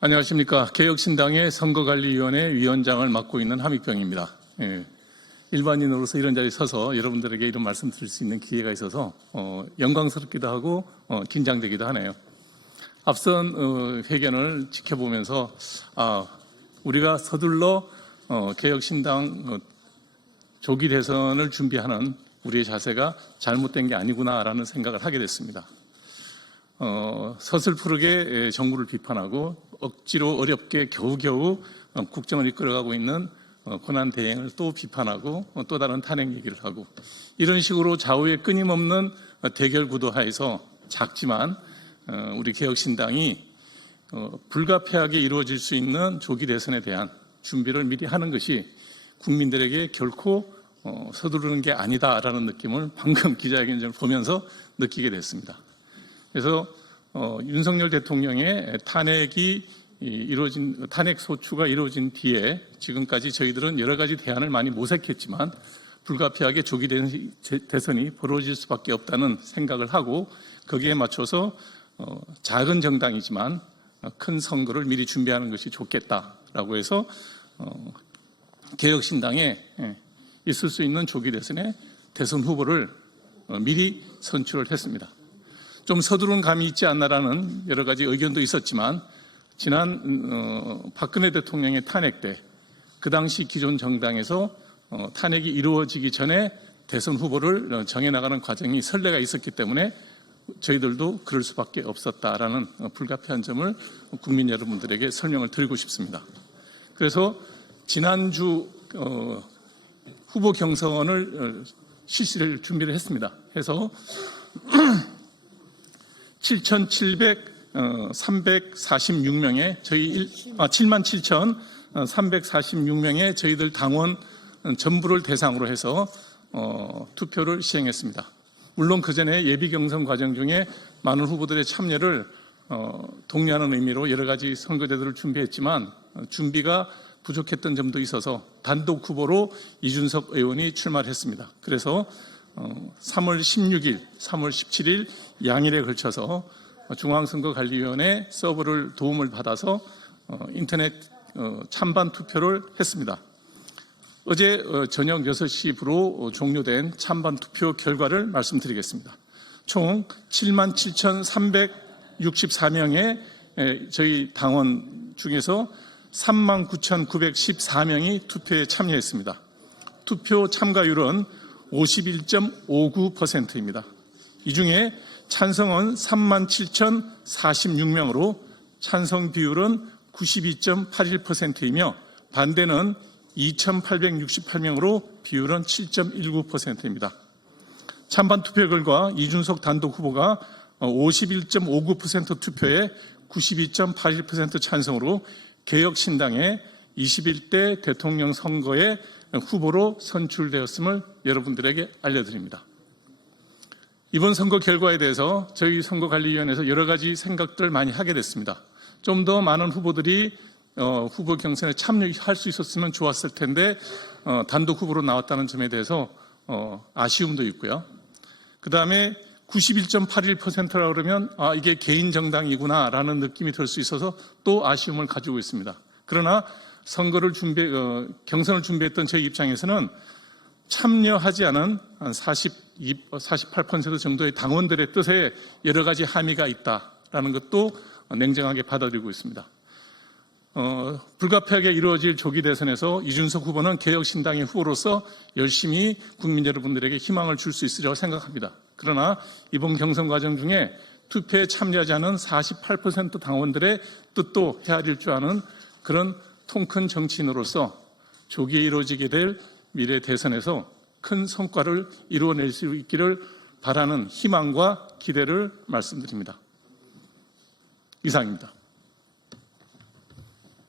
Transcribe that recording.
안녕하십니까. 개혁신당의 선거관리위원회 위원장을 맡고 있는 함익병입니다. 일반인으로서 이런 자리에 서서 여러분들에게 이런 말씀 드릴 수 있는 기회가 있어서 영광스럽기도 하고 긴장되기도 하네요. 앞선 회견을 지켜보면서 우리가 서둘러 개혁신당 조기 대선을 준비하는 우리의 자세가 잘못된 게 아니구나라는 생각을 하게 됐습니다. 서슬프르게 정부를 비판하고 억지로 어렵게 겨우겨우 국정을 이끌어가고 있는 권한 대행을 또 비판하고 또 다른 탄핵 얘기를 하고 이런 식으로 좌우의 끊임없는 대결 구도 하에서 작지만 우리 개혁신당이 불가피하게 이루어질 수 있는 조기 대선에 대한 준비를 미리 하는 것이 국민들에게 결코 서두르는 게 아니다라는 느낌을 방금 기자회견을 보면서 느끼게 됐습니다. 그래서 윤석열 대통령의 탄핵 소추가 이루어진 뒤에 지금까지 저희들은 여러 가지 대안을 많이 모색했지만 불가피하게 조기 대선이 벌어질 수밖에 없다는 생각을 하고 거기에 맞춰서 작은 정당이지만 큰 선거를 미리 준비하는 것이 좋겠다라고 해서 개혁신당에 있을 수 있는 조기 대선의 대선 후보를 미리 선출을 했습니다. 좀 서두른 감이 있지 않나라는 여러 가지 의견도 있었지만 지난 박근혜 대통령의 탄핵 때 그 당시 기존 정당에서 탄핵이 이루어지기 전에 대선 후보를 정해나가는 과정이 선례가 있었기 때문에 저희들도 그럴 수밖에 없었다라는 불가피한 점을 국민 여러분들에게 설명을 드리고 싶습니다. 그래서 지난주 후보 경선을 실시를 준비를 했습니다. 해서 7,346명의 77,346명의 저희들 당원 전부를 대상으로 해서 투표를 시행했습니다. 물론 그전에 예비 경선 과정 중에 많은 후보들의 참여를 독려하는 의미로 여러 가지 선거제도를 준비했지만 준비가 부족했던 점도 있어서 단독 후보로 이준석 의원이 출마를 했습니다. 그래서 3월 16일, 3월 17일 양일에 걸쳐서 중앙선거관리위원회 서버를 도움을 받아서 인터넷 찬반 투표를 했습니다. 어제 저녁 6시부로 종료된 찬반 투표 결과를 말씀드리겠습니다. 총 77,364명의 저희 당원 중에서 39,914명이 투표에 참여했습니다. 투표 참가율은 51.59%입니다. 이 중에 찬성은 37,046명으로 찬성 비율은 92.81%이며 반대는 2,868명으로 비율은 7.19%입니다. 찬반 투표 결과 이준석 단독 후보가 51.59% 투표에 92.81% 찬성으로 개혁신당의 21대 대통령 선거의 후보로 선출되었음을 여러분들에게 알려드립니다. 이번 선거 결과에 대해서 저희 선거관리위원회에서 여러 가지 생각들을 많이 하게 됐습니다. 좀 더 많은 후보들이 후보 경선에 참여할 수 있었으면 좋았을 텐데 단독 후보로 나왔다는 점에 대해서 아쉬움도 있고요. 그 다음에 91.81%라고 그러면 이게 개인 정당이구나라는 느낌이 들 수 있어서 또 아쉬움을 가지고 있습니다. 그러나 경선을 준비했던 저희 입장에서는 참여하지 않은 한 48% 정도의 당원들의 뜻에 여러 가지 함의가 있다라는 것도 냉정하게 받아들이고 있습니다. 불가피하게 이루어질 조기 대선에서 이준석 후보는 개혁신당의 후보로서 열심히 국민 여러분들에게 희망을 줄 수 있으리라고 생각합니다. 그러나 이번 경선 과정 중에 투표에 참여하지 않은 48% 당원들의 뜻도 헤아릴 줄 아는 그런 통큰 정치인으로서 조기에 이루어지게 될 미래 대선에서 큰 성과를 이루어낼 수 있기를 바라는 희망과 기대를 말씀드립니다. 이상입니다.